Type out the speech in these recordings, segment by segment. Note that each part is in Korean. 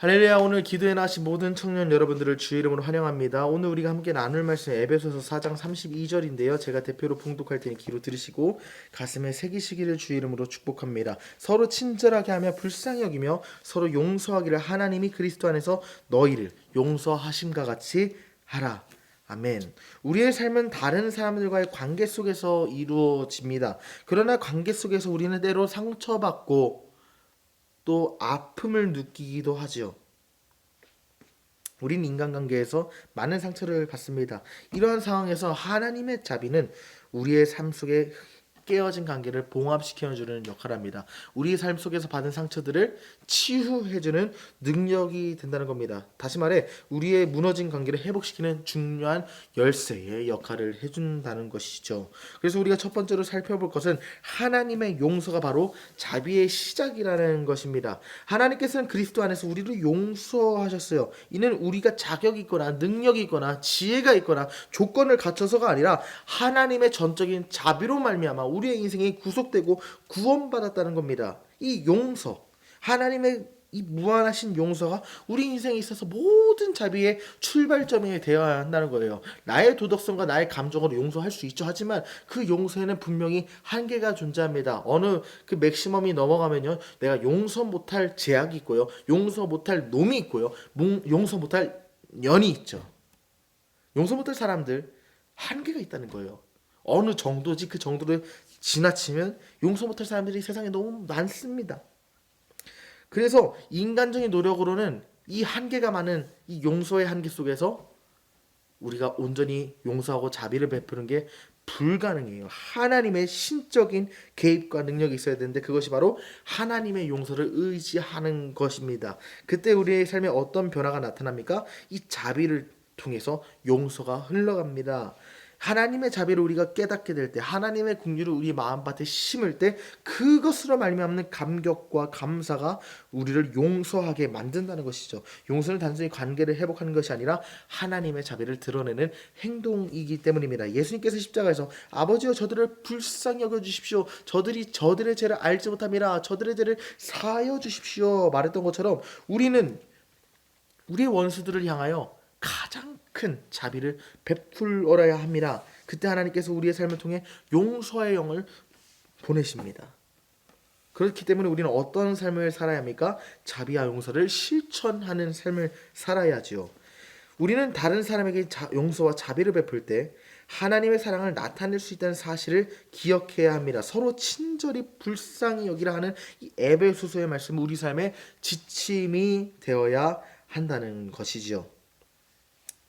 할렐루야. 오늘 기도에 나신 모든 청년 여러분들을 주의 이름으로 환영합니다. 오늘 우리가 함께 나눌 말씀 에베소서 4장 32절인데요. 제가 대표로 봉독할 테니 귀로 들으시고 가슴에 새기시기를 주의 이름으로 축복합니다. 서로 친절하게 하며 불쌍히 여기며 서로 용서하기를 하나님이 그리스도 안에서 너희를 용서하심과 같이 하라. 아멘. 우리의 삶은 다른 사람들과의 관계 속에서 이루어집니다. 그러나 관계 속에서 우리는 때로 상처받고 또 아픔을 느끼기도 하지요. 우린 인간관계에서 많은 상처를 받습니다. 이러한 상황에서 하나님의 자비는 우리의 삶 속에 깨어진 관계를 봉합시켜주는 역할을 합니다. 우리의 삶 속에서 받은 상처들을 치유해주는 능력이 된다는 겁니다. 다시 말해 우리의 무너진 관계를 회복시키는 중요한 열쇠의 역할을 해준다는 것이죠. 그래서 우리가 첫 번째로 살펴볼 것은 하나님의 용서가 바로 자비의 시작이라는 것입니다. 하나님께서는 그리스도 안에서 우리를 용서하셨어요. 이는 우리가 자격이 있거나 능력이 있거나 지혜가 있거나 조건을 갖춰서가 아니라 하나님의 전적인 자비로 말미암아 우리의 인생이 구속되고 구원받았다는 겁니다. 이 용서, 하나님의 이 무한하신 용서가 우리 인생에 있어서 모든 자비의 출발점이 되어야 한다는 거예요. 나의 도덕성과 나의 감정으로 용서할 수 있죠. 하지만 그 용서에는 분명히 한계가 존재합니다. 어느 그 맥시멈이 넘어가면요, 내가 용서 못할 제약이 있고요, 용서 못할 놈이 있고요, 용서 못할 년이 있죠. 용서 못할 사람들 한계가 있다는 거예요. 어느 정도지 그 정도를 지나치면 용서 못할 사람들이 세상에 너무 많습니다. 그래서 인간적인 노력으로는 이 한계가 많은 이 용서의 한계 속에서 우리가 온전히 용서하고 자비를 베푸는 게 불가능해요. 하나님의 신적인 개입과 능력이 있어야 되는데 그것이 바로 하나님의 용서를 의지하는 것입니다. 그때 우리의 삶에 어떤 변화가 나타납니까? 이 자비를 통해서 용서가 흘러갑니다. 하나님의 자비를 우리가 깨닫게 될 때, 하나님의 긍휼을 우리 마음밭에 심을 때 그것으로 말미암는 감격과 감사가 우리를 용서하게 만든다는 것이죠. 용서는 단순히 관계를 회복하는 것이 아니라 하나님의 자비를 드러내는 행동이기 때문입니다. 예수님께서 십자가에서 아버지여 저들을 불쌍히 여겨주십시오, 저들이 저들의 죄를 알지 못함이라, 저들의 죄를 사하여 주십시오 말했던 것처럼 우리는 우리의 원수들을 향하여 가장 큰 자비를 베풀어야 합니다. 그때 하나님께서 우리의 삶을 통해 용서의 영을 보내십니다. 그렇기 때문에 우리는 어떤 삶을 살아야 합니까? 자비와 용서를 실천하는 삶을 살아야지요. 우리는 다른 사람에게 용서와 자비를 베풀 때 하나님의 사랑을 나타낼 수 있다는 사실을 기억해야 합니다. 서로 친절히 불쌍히 여기라 하는 이 에베소서의 말씀은 우리 삶의 지침이 되어야 한다는 것이지요.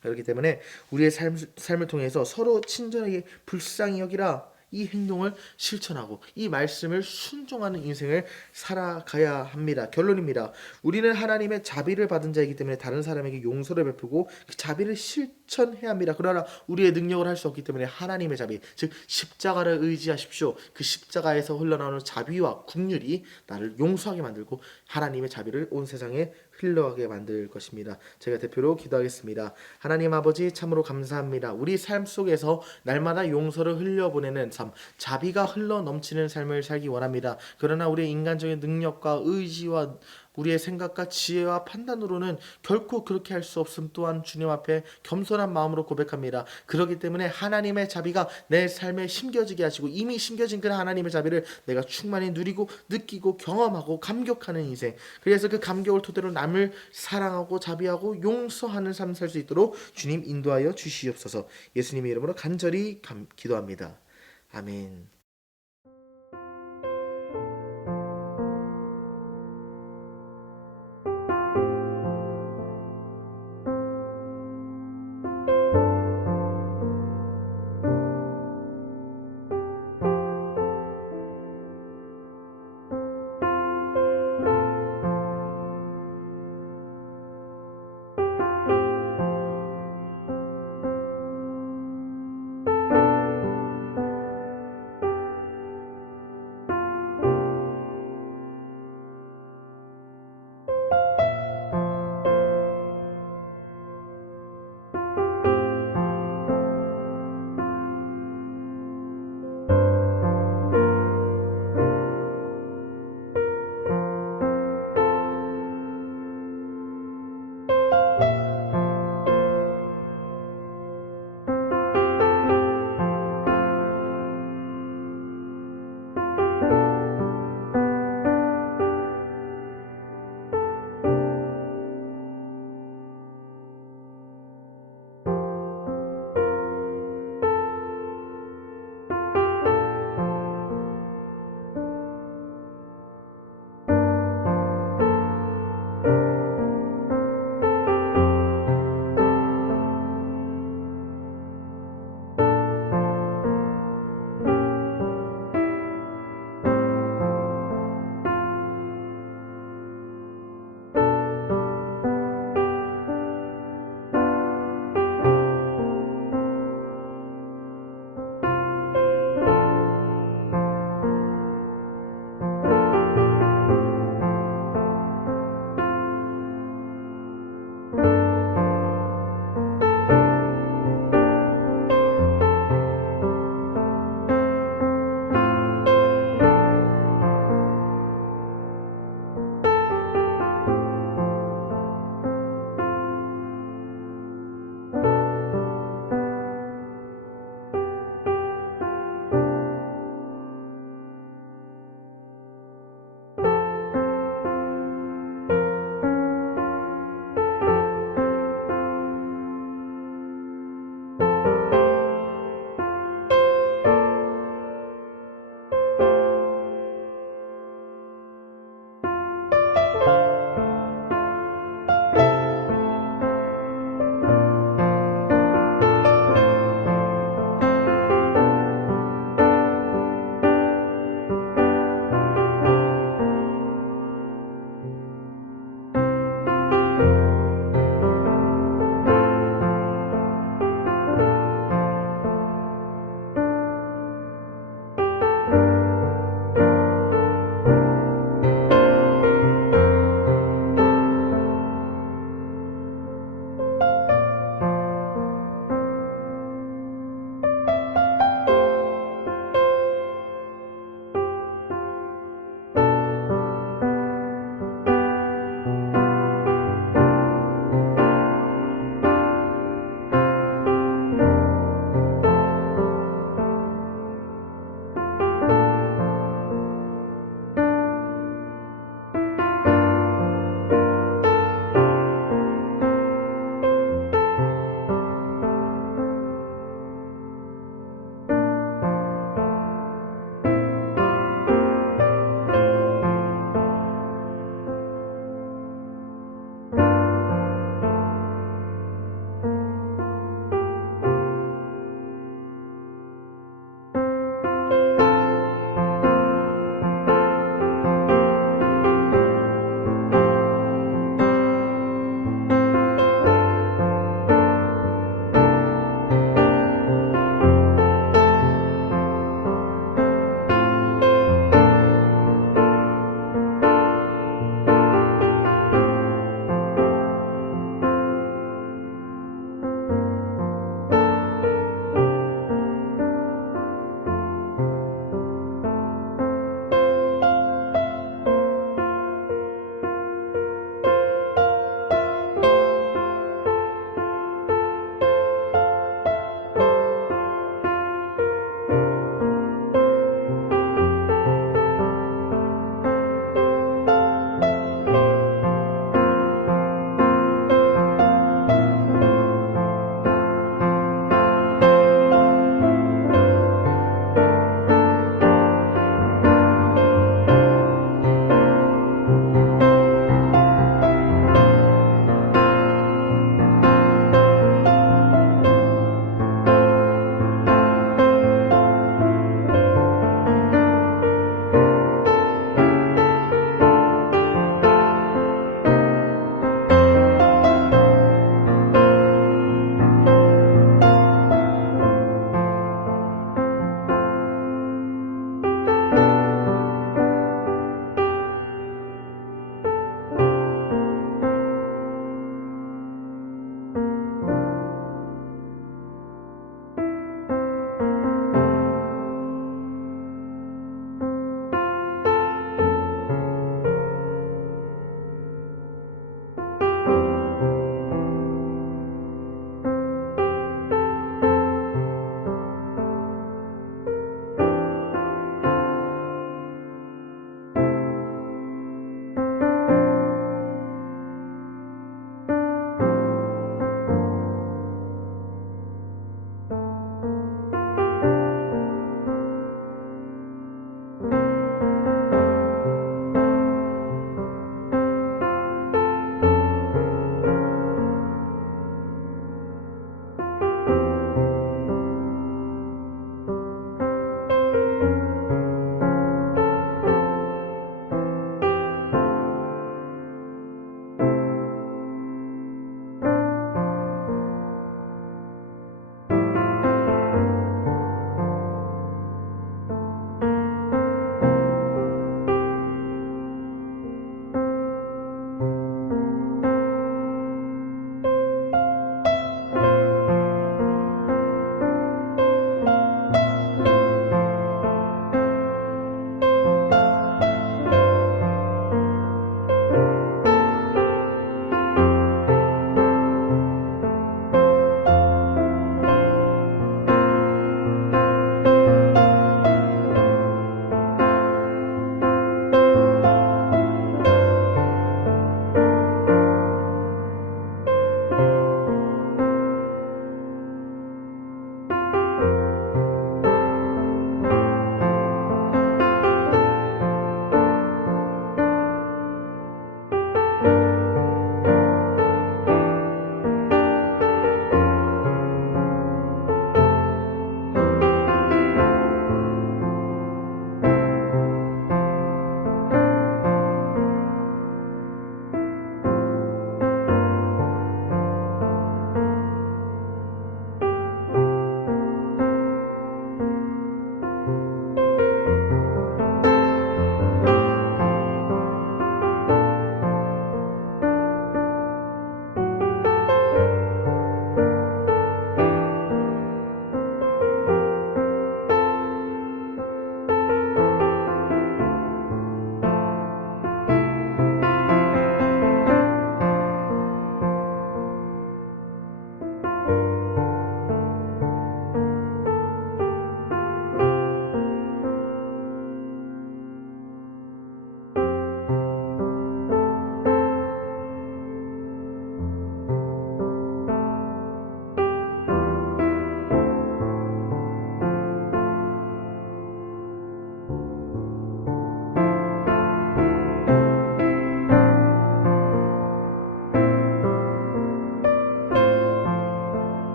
그렇기 때문에 우리의 삶을 통해서 서로 친절하게 불쌍히 여기라 이 행동을 실천하고 이 말씀을 순종하는 인생을 살아가야 합니다. 결론입니다. 우리는 하나님의 자비를 받은 자이기 때문에 다른 사람에게 용서를 베푸고 그 자비를 실천해야 합니다. 그러나 우리의 능력을 할 수 없기 때문에 하나님의 자비, 즉 십자가를 의지하십시오. 그 십자가에서 흘러나오는 자비와 긍휼이 나를 용서하게 만들고 하나님의 자비를 온 세상에 흘러가게 만들 것입니다. 제가 대표로 기도하겠습니다. 하나님 아버지, 참으로 감사합니다. 우리 삶 속에서 날마다 용서를 흘려보내는 삶, 자비가 흘러 넘치는 삶을 살기 원합니다. 그러나 우리의 인간적인 능력과 의지와 우리의 생각과 지혜와 판단으로는 결코 그렇게 할 수 없음 또한 주님 앞에 겸손한 마음으로 고백합니다. 그렇기 때문에 하나님의 자비가 내 삶에 심겨지게 하시고 이미 심겨진 그 하나님의 자비를 내가 충만히 누리고 느끼고 경험하고 감격하는 인생, 그래서 그 감격을 토대로 남을 사랑하고 자비하고 용서하는 삶 살 수 있도록 주님 인도하여 주시옵소서. 예수님의 이름으로 간절히 기도합니다. 아멘.